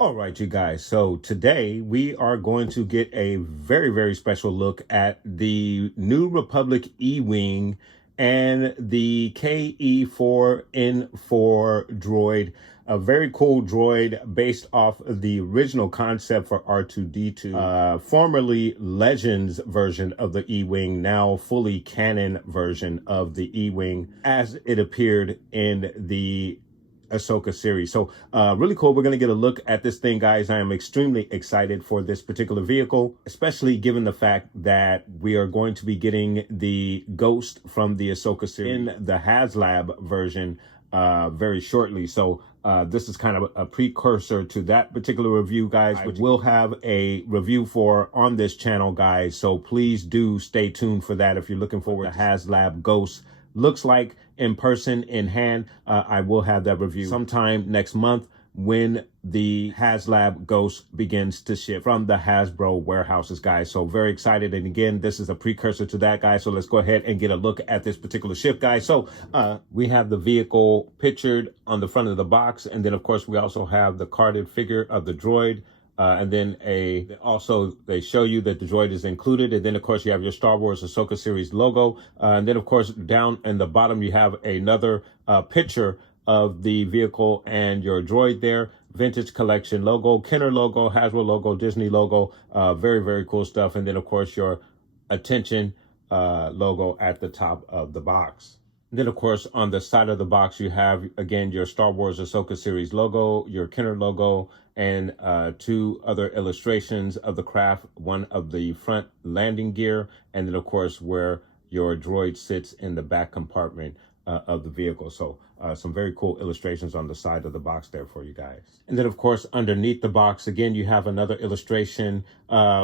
All right, you guys. So today we are going to get a very, very special look at the New Republic E-Wing and the KE-4N4 droid. A very cool droid based off of the original concept for R2-D2, formerly Legends version of the E-Wing, now fully canon version of the E-Wing as it appeared in the Ahsoka series. So really cool. We're going to get a look at this thing, guys. I am extremely excited for this particular vehicle, especially given the fact that we are going to be getting the Ghost from the Ahsoka series in the HasLab version very shortly. So this is kind of a precursor to that particular review, guys, which we'll have a review for on this channel, guys. So please do stay tuned for that if you're looking forward to HasLab Ghost looks like in person, in hand. I will have that review sometime next month when the HasLab Ghost begins to ship from the Hasbro warehouses, guys. So very excited. And again, this is a precursor to that, guys. So let's go ahead and get a look at this particular ship, guys. So we have the vehicle pictured on the front of the box. And then, of course, we also have the carded figure of the droid. And then they show you that the droid is included. And then, of course, you have your Star Wars Ahsoka series logo. And then, of course, down in the bottom, you have another picture of the vehicle and your droid there. Vintage Collection logo, Kenner logo, Hasbro logo, Disney logo. Very, very cool stuff. And then, of course, your Attention logo at the top of the box. Then, of course, on the side of the box, you have, again, your Star Wars Ahsoka series logo, your Kenner logo, and two other illustrations of the craft, one of the front landing gear, and then, of course, where your droid sits in the back compartment of the vehicle. So some very cool illustrations on the side of the box there for you guys. And then, of course, underneath the box, again, you have another illustration,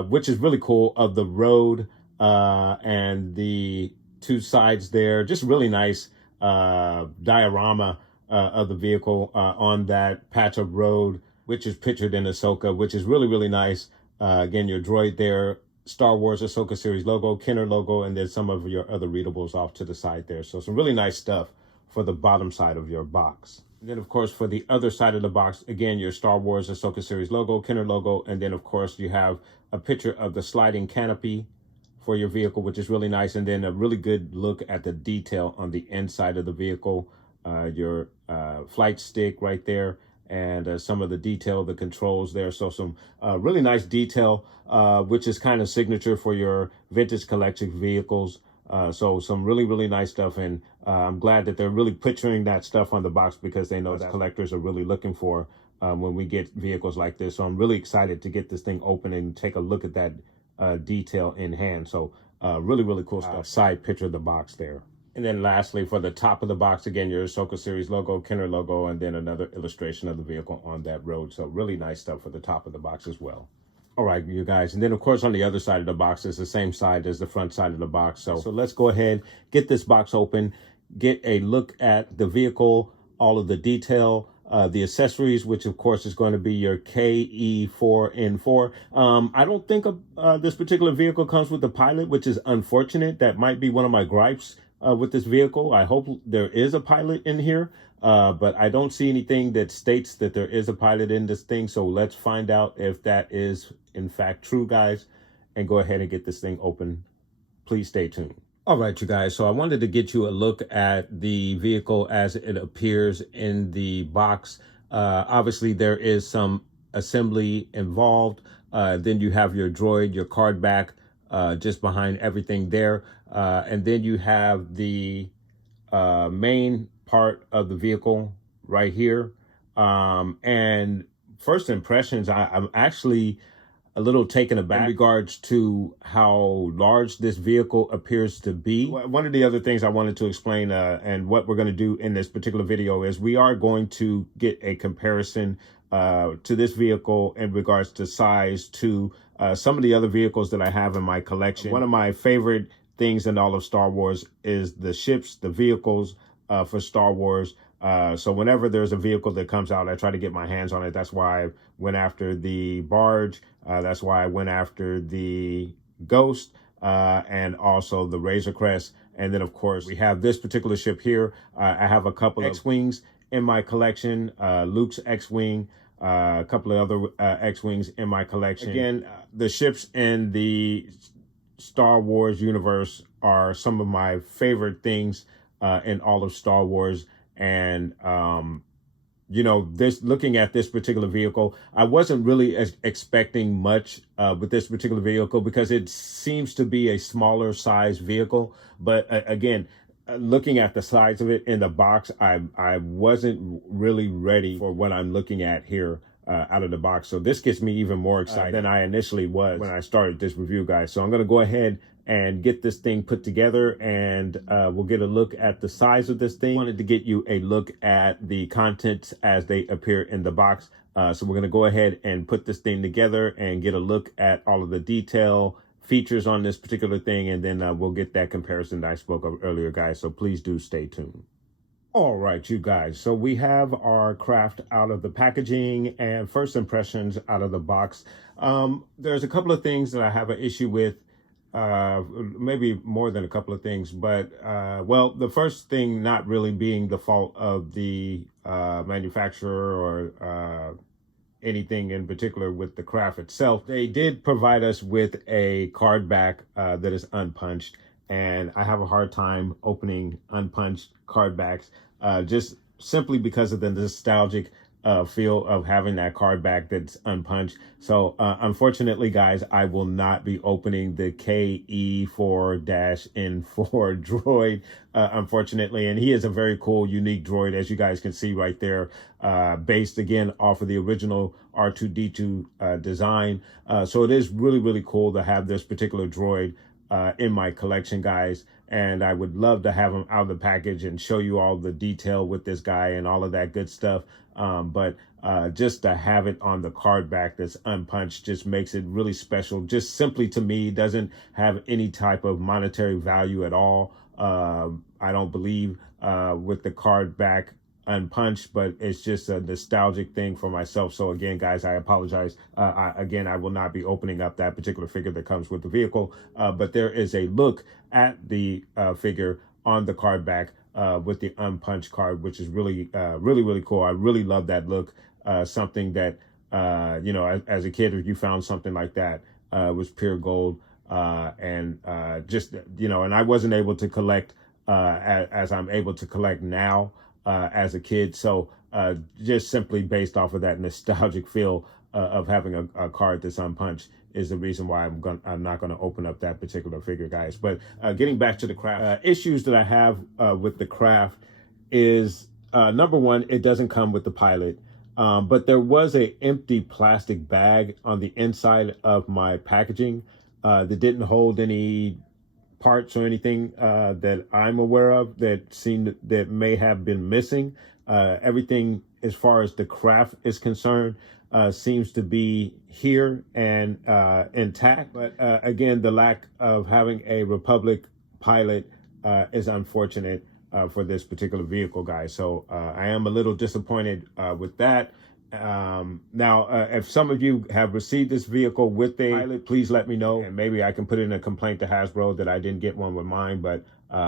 which is really cool, of the road and the two sides there. Just really nice diorama of the vehicle on that patch of road, which is pictured in Ahsoka, which is really, really nice. Again, your droid there, Star Wars Ahsoka series logo, Kenner logo, and then some of your other readables off to the side there. So some really nice stuff for the bottom side of your box. And then, of course, for the other side of the box, again, your Star Wars Ahsoka series logo, Kenner logo, and then, of course, you have a picture of the sliding canopy for your vehicle, which is really nice. And then a really good look at the detail on the inside of the vehicle, your flight stick right there, and some of the detail, the controls there. So some really nice detail, which is kind of signature for your vintage collection vehicles. So some really, really nice stuff. And I'm glad that they're really picturing that stuff on the box, because they know that collectors are really looking for when we get vehicles like this. So I'm really excited to get this thing open and take a look at that detail in hand. So really, really cool stuff. Side picture of the box there. And then lastly, for the top of the box, again, your Ahsoka series logo, Kenner logo, and then another illustration of the vehicle on that road. So really nice stuff for the top of the box as well. All right, you guys. And then, of course, on the other side of the box is the same side as the front side of the box. So let's go ahead, get this box open, get a look at the vehicle, all of the detail, the accessories, which, of course, is going to be your KE-4N4. I don't think this particular vehicle comes with a pilot, which is unfortunate. That might be one of my gripes with this vehicle. I hope there is a pilot in here, but I don't see anything that states that there is a pilot in this thing. So let's find out if that is in fact true, guys, and go ahead and get this thing open. Please stay tuned. All right, you guys. So I wanted to get you a look at the vehicle as it appears in the box. Obviously, there is some assembly involved. Then you have your droid, your card back, just behind everything there. And then you have the main part of the vehicle right here. And first impressions, I'm actually a little taken aback in regards to how large this vehicle appears to be. One of the other things I wanted to explain and what we're going to do in this particular video is we are going to get a comparison to this vehicle in regards to size to some of the other vehicles that I have in my collection. One of my favorite things in all of Star Wars is the ships, the vehicles for Star Wars. So whenever there's a vehicle that comes out, I try to get my hands on it. That's why I went after the barge. That's why I went after the Ghost and also the Razor Crest. And then, of course, we have this particular ship here. I have a couple of X-Wings in my collection, Luke's X-Wing, a couple of other X-Wings in my collection. Again, the ships in the Star Wars universe are some of my favorite things in all of Star Wars. And, you know, looking at this particular vehicle, I wasn't really expecting much with this particular vehicle because it seems to be a smaller size vehicle. But again, looking at the size of it in the box, I wasn't really ready for what I'm looking at here out of the box. So this gets me even more excited than I initially was when I started this review, guys. So I'm going to go ahead and get this thing put together, and we'll get a look at the size of this thing. I wanted to get you a look at the contents as they appear in the box. So we're going to go ahead and put this thing together and get a look at all of the detail features on this particular thing, and then we'll get that comparison that I spoke of earlier, guys. So please do stay tuned. All right, you guys. So we have our craft out of the packaging and first impressions out of the box. There's a couple of things that I have an issue with. Maybe more than a couple of things, but well, the first thing not really being the fault of the manufacturer or anything in particular with the craft itself. They did provide us with a card back that is unpunched, and I have a hard time opening unpunched card backs just simply because of the nostalgic feel of having that card back that's unpunched. So unfortunately, guys, I will not be opening the KE4-N4 droid, unfortunately. And he is a very cool, unique droid, as you guys can see right there, based again off of the original R2-D2 design. So it is really, really cool to have this particular droid in my collection, guys. And I would love to have him out of the package and show you all the detail with this guy and all of that good stuff. But just to have it on the card back that's unpunched just makes it really special. Just simply, to me, doesn't have any type of monetary value at all. I don't believe with the card back unpunched, but it's just a nostalgic thing for myself. So again, guys, I apologize. I will not be opening up that particular figure that comes with the vehicle, but there is a look at the figure on the card back with the unpunched card, which is really, really cool. I really love that look. Something that, you know, as a kid, if you found something like that, was pure gold. And just, you know, and I wasn't able to collect as I'm able to collect now as a kid. So just simply based off of that nostalgic feel of having a card that's unpunched is the reason why I'm not going to open up that particular figure, guys. But getting back to the craft, issues that I have with the craft is number one, it doesn't come with the pilot. But there was a empty plastic bag on the inside of my packaging that didn't hold any parts or anything that I'm aware of that may have been missing. Everything as far as the craft is concerned seems to be here and intact. But again, the lack of having a Republic pilot is unfortunate for this particular vehicle, guys. So I am a little disappointed with that. Now, if some of you have received this vehicle with a pilot, please let me know, and maybe I can put in a complaint to Hasbro that I didn't get one with mine, but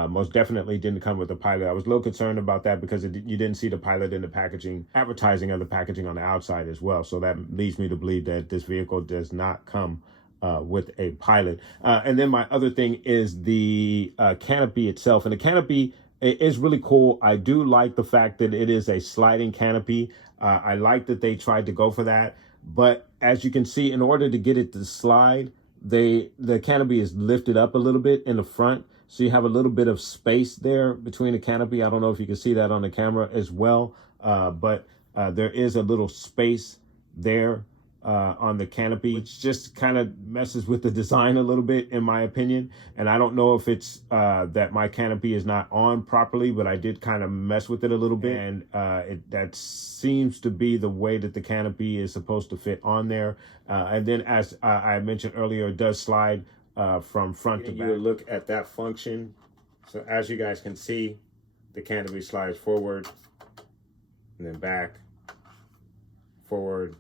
most definitely didn't come with a pilot. I was a little concerned about that because you didn't see the pilot in the packaging, advertising of the packaging on the outside as well. So that leads me to believe that this vehicle does not come with a pilot. And then my other thing is the canopy itself, and the canopy is really cool. I do like the fact that it is a sliding canopy. I like that they tried to go for that, but as you can see, in order to get it to slide, the canopy is lifted up a little bit in the front, so you have a little bit of space there between the canopy. I don't know if you can see that on the camera as well, but there is a little space there on the canopy, which just kind of messes with the design a little bit, in my opinion. And I don't know if it's that my canopy is not on properly, but I did kind of mess with it a little bit. And that seems to be the way that the canopy is supposed to fit on there. And then, as I mentioned earlier, it does slide from front to back. You look at that function. So as you guys can see, the canopy slides forward and then back, forward,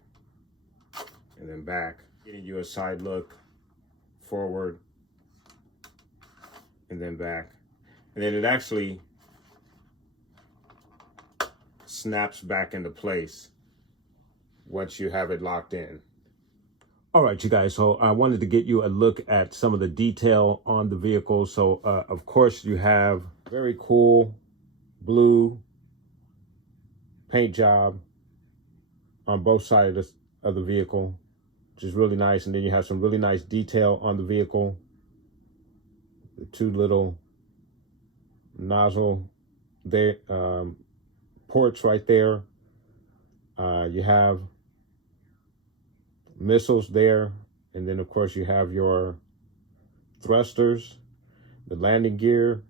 and then back, getting you a side look, forward, and then back. And then it actually snaps back into place once you have it locked in. All right, you guys, so I wanted to get you a look at some of the detail on the vehicle. So, of course, you have very cool blue paint job on both sides of the vehicle, which is really nice. And then you have some really nice detail on the vehicle. The two little nozzle there, ports right there. You have missiles there, and then of course you have your thrusters, the landing gear,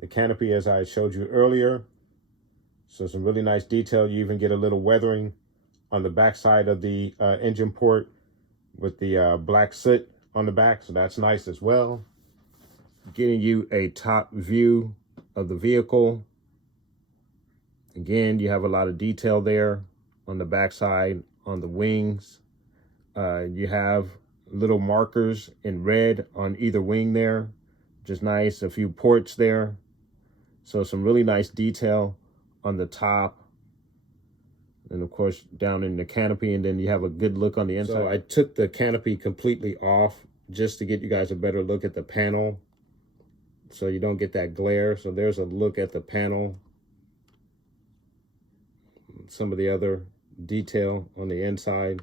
the canopy as I showed you earlier. So some really nice detail. You even get a little weathering on the back side of the engine port with the black soot on the back, so that's nice as well. Getting you a top view of the vehicle. Again, you have a lot of detail there on the back side, on the wings. You have little markers in red on either wing there, which is nice. A few ports there. So some really nice detail on the top. And of course, down in the canopy, and then you have a good look on the inside. So I took the canopy completely off just to get you guys a better look at the panel, so you don't get that glare. So there's a look at the panel. Some of the other detail on the inside.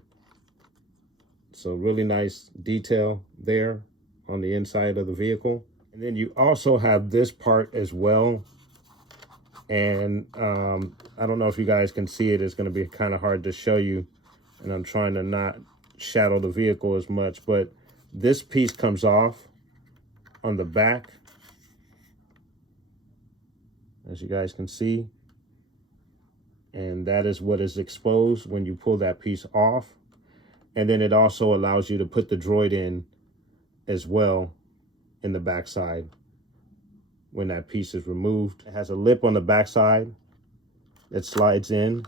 So really nice detail there on the inside of the vehicle. And then you also have this part as well. And I don't know if you guys can see it. It's going to be kind of hard to show you. And I'm trying to not shadow the vehicle as much. But this piece comes off on the back, as you guys can see. And that is what is exposed when you pull that piece off. And then it also allows you to put the droid in as well in the backside when that piece is removed. It has a lip on the backside that slides in.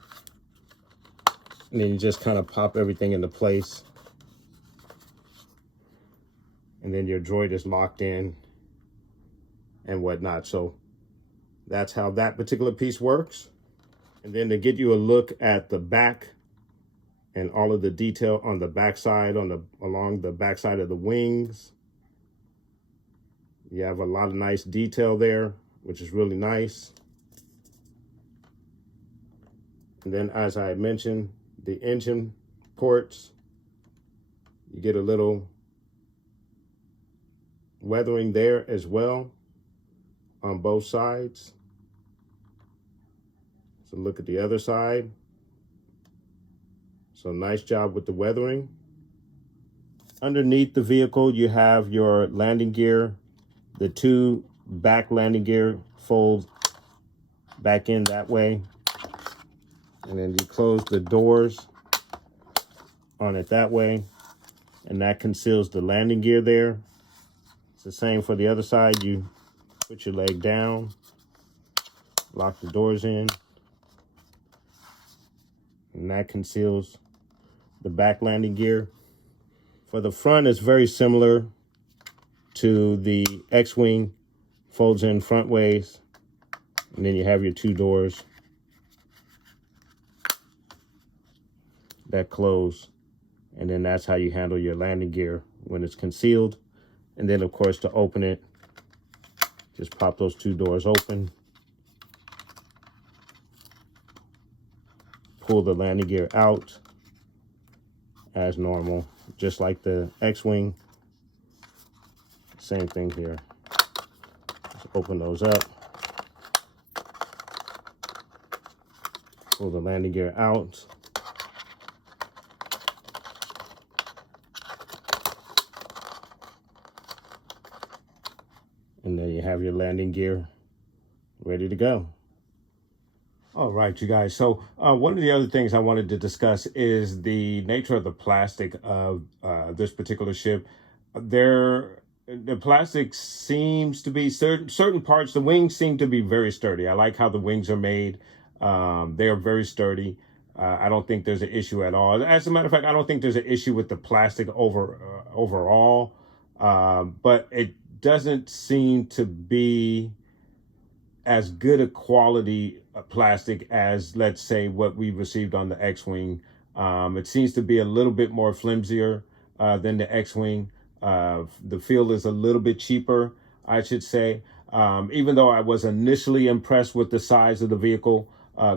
And then you just kind of pop everything into place. And then your droid is locked in and whatnot. So that's how that particular piece works. And then to get you a look at the back and all of the detail on the backside, along the backside of the wings. You have a lot of nice detail there, which is really nice. And then, as I mentioned, the engine ports, you get a little weathering there as well on both sides. So look at the other side. So nice job with the weathering. Underneath the vehicle, you have your landing gear. The two back landing gear fold back in that way. And then you close the doors on it that way. And that conceals the landing gear there. It's the same for the other side. You put your leg down, lock the doors in, and that conceals the back landing gear. For the front, it's very similar to the X-Wing, folds in front ways, and then you have your two doors that close, and then that's how you handle your landing gear when it's concealed. And then, of course, to open it, just pop those two doors open, pull the landing gear out as normal, just like the X-Wing. Same thing here. Just open those up, pull the landing gear out, And then you have your landing gear ready to go. All right, you guys. So one of the other things I wanted to discuss is the nature of the plastic of this particular ship. The plastic seems to be certain parts. The wings seem to be very sturdy. I like how the wings are made. They are very sturdy. I don't think there's an issue at all. As a matter of fact, I don't think there's an issue with the plastic overall. But it doesn't seem to be as good a quality plastic as, let's say, what we received on the X-Wing. It seems to be a little bit more flimsier than the X-Wing. The feel is a little bit cheaper, I should say. Even though I was initially impressed with the size of the vehicle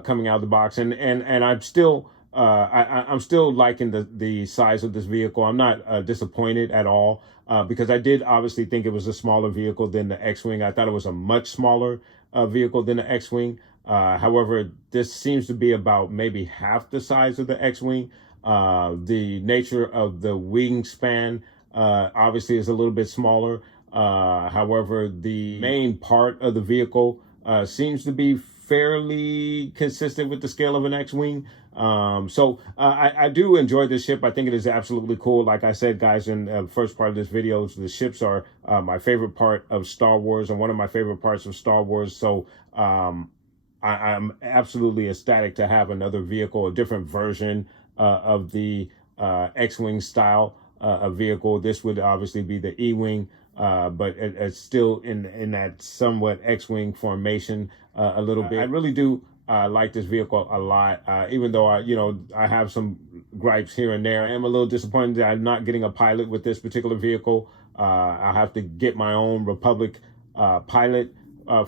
coming out of the box, and I'm still I'm still liking the size of this vehicle. I'm not disappointed at all because I did obviously think it was a smaller vehicle than the X-Wing. I thought it was a much smaller vehicle than the X-Wing. However, this seems to be about maybe half the size of the X-Wing. The nature of the wingspan obviously is a little bit smaller. However, the main part of the vehicle seems to be fairly consistent with the scale of an X-Wing. I do enjoy this ship. I think it is absolutely cool. Like I said, guys, in the first part of this video, the ships are my favorite part of Star Wars and one of my favorite parts of Star Wars. So I'm absolutely ecstatic to have another vehicle, a different version of the X-Wing style of vehicle. This would obviously be the E-Wing. But it's still in that somewhat X-Wing formation a little bit. I really do like this vehicle a lot, even though I have some gripes here and there. I am a little disappointed that I'm not getting a pilot with this particular vehicle. I'll have to get my own Republic pilot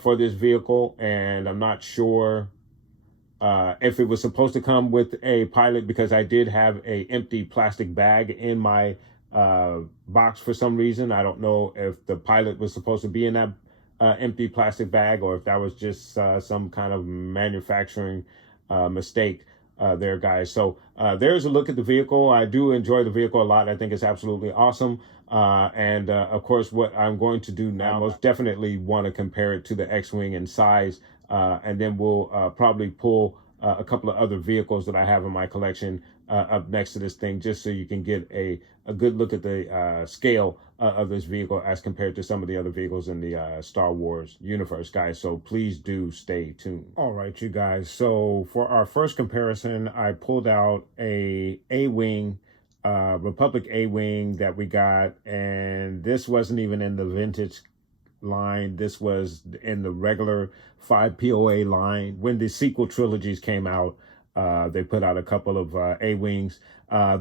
for this vehicle, and I'm not sure if it was supposed to come with a pilot, because I did have a empty plastic bag in my box for some reason. I don't know if the pilot was supposed to be in that empty plastic bag, or if that was just some kind of manufacturing mistake there, guys. So there's a look at the vehicle. I do enjoy the vehicle a lot. I think it's absolutely awesome. And of course, what I'm going to do now, most definitely want to compare it to the X-Wing in size. And then we'll probably pull a couple of other vehicles that I have in my collection up next to this thing, just so you can get a good look at the scale of this vehicle as compared to some of the other vehicles in the Star Wars universe, guys. So please do stay tuned. All right, you guys. So for our first comparison, I pulled out a A-Wing, Republic A-Wing that we got, and this wasn't even in the vintage line. This was in the regular 5 POA line. When the sequel trilogies came out, they put out a couple of A-Wings.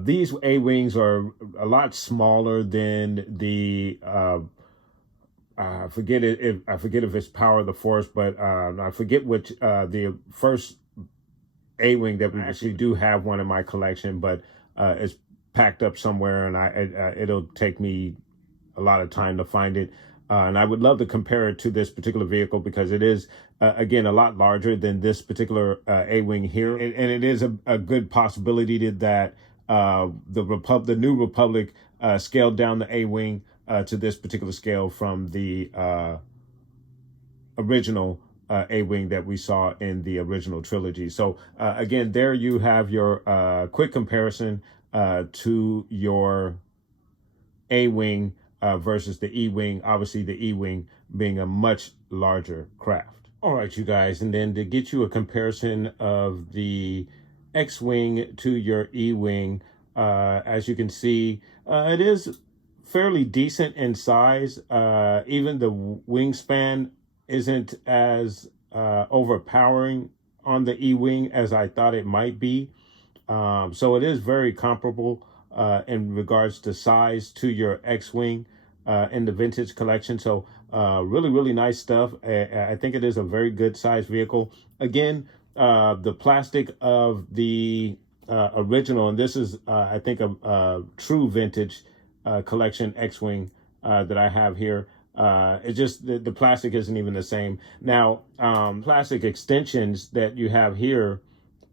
These A-Wings are a lot smaller than the I forget if it's Power of the Force, but I forget which the first A-Wing that we actually do have one in my collection, but it's packed up somewhere, and it'll take me a lot of time to find it. And I would love to compare it to this particular vehicle, because it is, again, a lot larger than this particular A-Wing here. And it is a good possibility that the New Republic scaled down the A-Wing to this particular scale from the original A-Wing that we saw in the original trilogy. So again, there you have your quick comparison to your A-Wing versus the E-Wing. Obviously, the E-Wing being a much larger craft. All right, you guys, and then to get you a comparison of the X-Wing to your E-Wing, as you can see, it is fairly decent in size. Even the wingspan isn't as overpowering on the E-Wing as I thought it might be. So it is very comparable in regards to size to your X-Wing in the vintage collection. So really, really nice stuff. I think it is a very good size vehicle. Again, the plastic of the original, and this is, I think, a true vintage collection X-Wing that I have here. It's just the plastic isn't even the same. Now, plastic extensions that you have here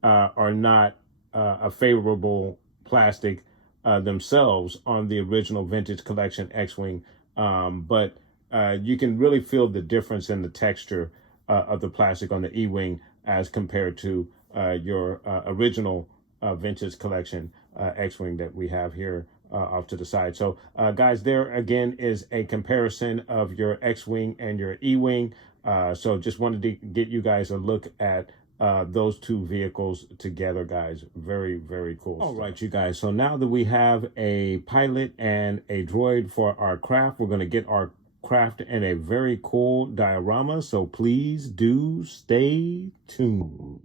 are not a favorable plastic themselves on the original vintage collection X-Wing. But you can really feel the difference in the texture of the plastic on the E-Wing as compared to your original vintage collection X-Wing that we have here off to the side. So guys, there again is a comparison of your X-Wing and your E-Wing. So just wanted to get you guys a look at those two vehicles together, guys. Very, very cool. All right, you guys. So now that we have a pilot and a droid for our craft, we're going to get our craft in a very cool diorama. So please do stay tuned.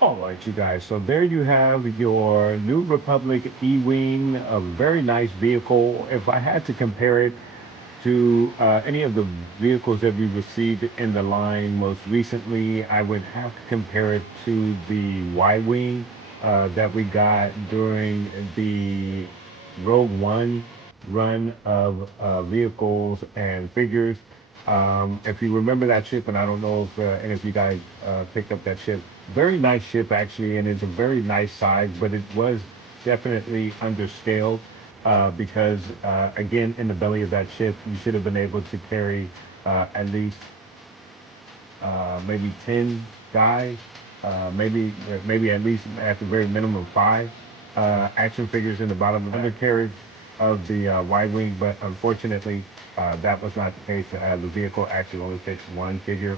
All right, you guys. So there you have your New Republic E-Wing, a very nice vehicle. If I had to compare it to any of the vehicles that we received in the line most recently, I would have to compare it to the Y-Wing that we got during the Rogue One run of vehicles and figures. If you remember that ship, and I don't know if any of you guys picked up that ship, very nice ship actually, and it's a very nice size, but it was definitely underscaled because, again, in the belly of that ship, you should have been able to carry at least maybe 10 guys, maybe at least at the very minimum 5 action figures in the bottom of the undercarriage of the Y-Wing, but unfortunately that was not the case. The vehicle actually only fits one figure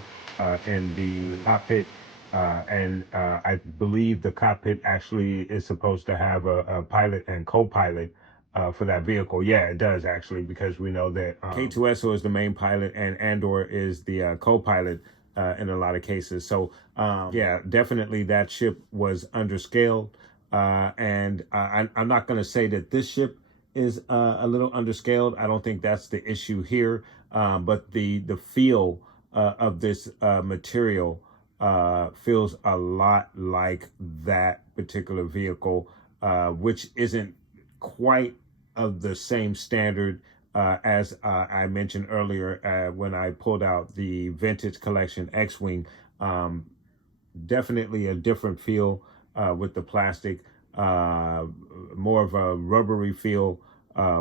in the cockpit. And I believe the cockpit actually is supposed to have a pilot and co-pilot for that vehicle. Yeah, it does actually, because we know that K2SO is the main pilot and Andor is the co-pilot in a lot of cases. So yeah, definitely that ship was underscaled. And I'm not going to say that this ship is a little underscaled. I don't think that's the issue here. But the feel of this material feels a lot like that particular vehicle, which isn't quite of the same standard as I mentioned earlier when I pulled out the vintage collection X-Wing. Definitely a different feel with the plastic, more of a rubbery feel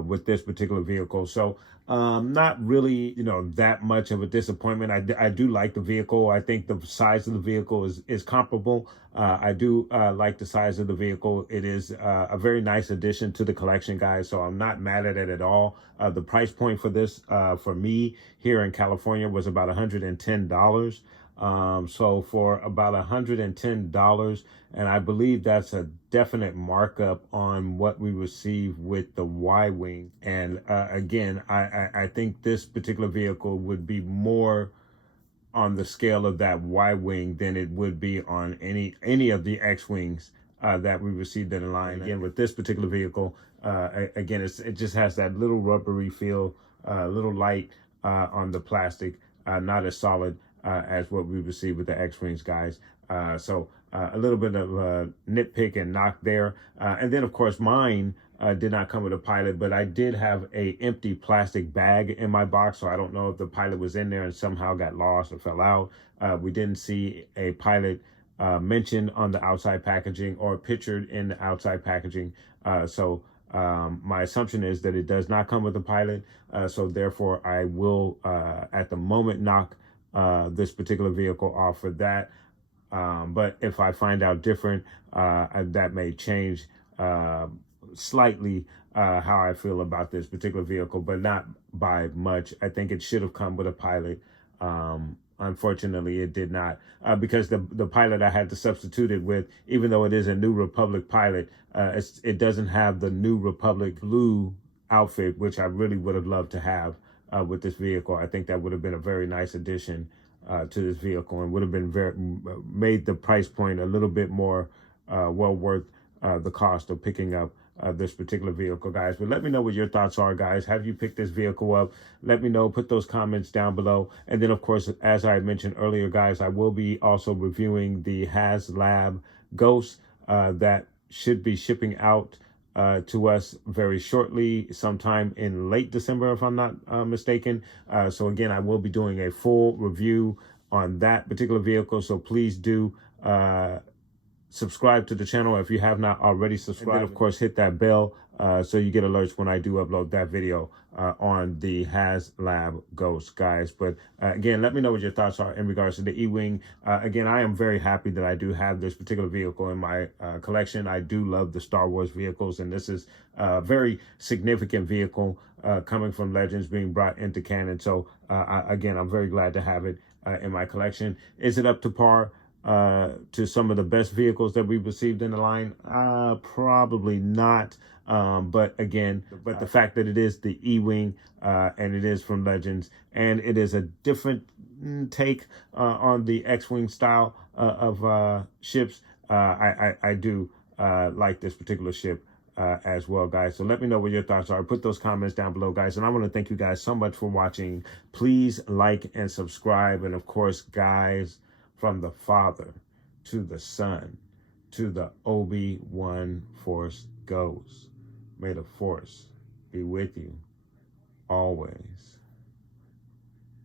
with this particular vehicle. So not really, that much of a disappointment. I do like the vehicle. I think the size of the vehicle is comparable. I do like the size of the vehicle. It is a very nice addition to the collection, guys. So I'm not mad at it at all. The price point for this, for me here in California, was about $110. So for about $110, and I believe that's a definite markup on what we receive with the Y-Wing. And again, I think this particular vehicle would be more on the scale of that Y-Wing than it would be on any of the X-Wings that we received in the line. Again, with this particular vehicle, again, it just has that little rubbery feel, a little light on the plastic. not as solid as what we received with the X-Wings, guys. So a little bit of a nitpick and knock there. And then, of course, mine did not come with a pilot, but I did have a empty plastic bag in my box, so I don't know if the pilot was in there and somehow got lost or fell out. We didn't see a pilot mentioned on the outside packaging or pictured in the outside packaging. My assumption is that it does not come with a pilot. So therefore, I will, at the moment, knock this particular vehicle off for that. But if I find out different, that may change slightly how I feel about this particular vehicle, but not by much. I think it should have come with a pilot. Unfortunately, it did not, because the pilot I had to substitute it with, even though it is a New Republic pilot, it doesn't have the New Republic blue outfit, which I really would have loved to have with this vehicle. I think that would have been a very nice addition to this vehicle, and would have been made the price point a little bit more well worth the cost of picking up this particular vehicle, guys. But let me know what your thoughts are, guys. Have you picked this vehicle up? Let me know. Put those comments down below. And then, of course, as I mentioned earlier, guys, I will be also reviewing the HasLab Ghost that should be shipping out to us very shortly, sometime in late December, if I'm not mistaken. So again, I will be doing a full review on that particular vehicle. So please do subscribe to the channel if you have not already subscribed. And then, of course, hit that bell so you get alerts when I do upload that video on the HasLab Ghost, guys. But again, let me know what your thoughts are in regards to the E-Wing. Again, I am very happy that I do have this particular vehicle in my collection. I do love the Star Wars vehicles, and this is a very significant vehicle coming from Legends being brought into canon. So again, I'm very glad to have it in my collection. Is it up to par to some of the best vehicles that we've received in the line? Probably not. But again, the fact that it is the E-Wing and it is from Legends, and it is a different take on the X-Wing style of ships, I do like this particular ship as well, guys. So let me know what your thoughts are. Put those comments down below, guys. And I want to thank you guys so much for watching. Please like and subscribe. And of course, guys, from the Father to the Son to the Obi-Wan Force Ghost, may the Force be with you always.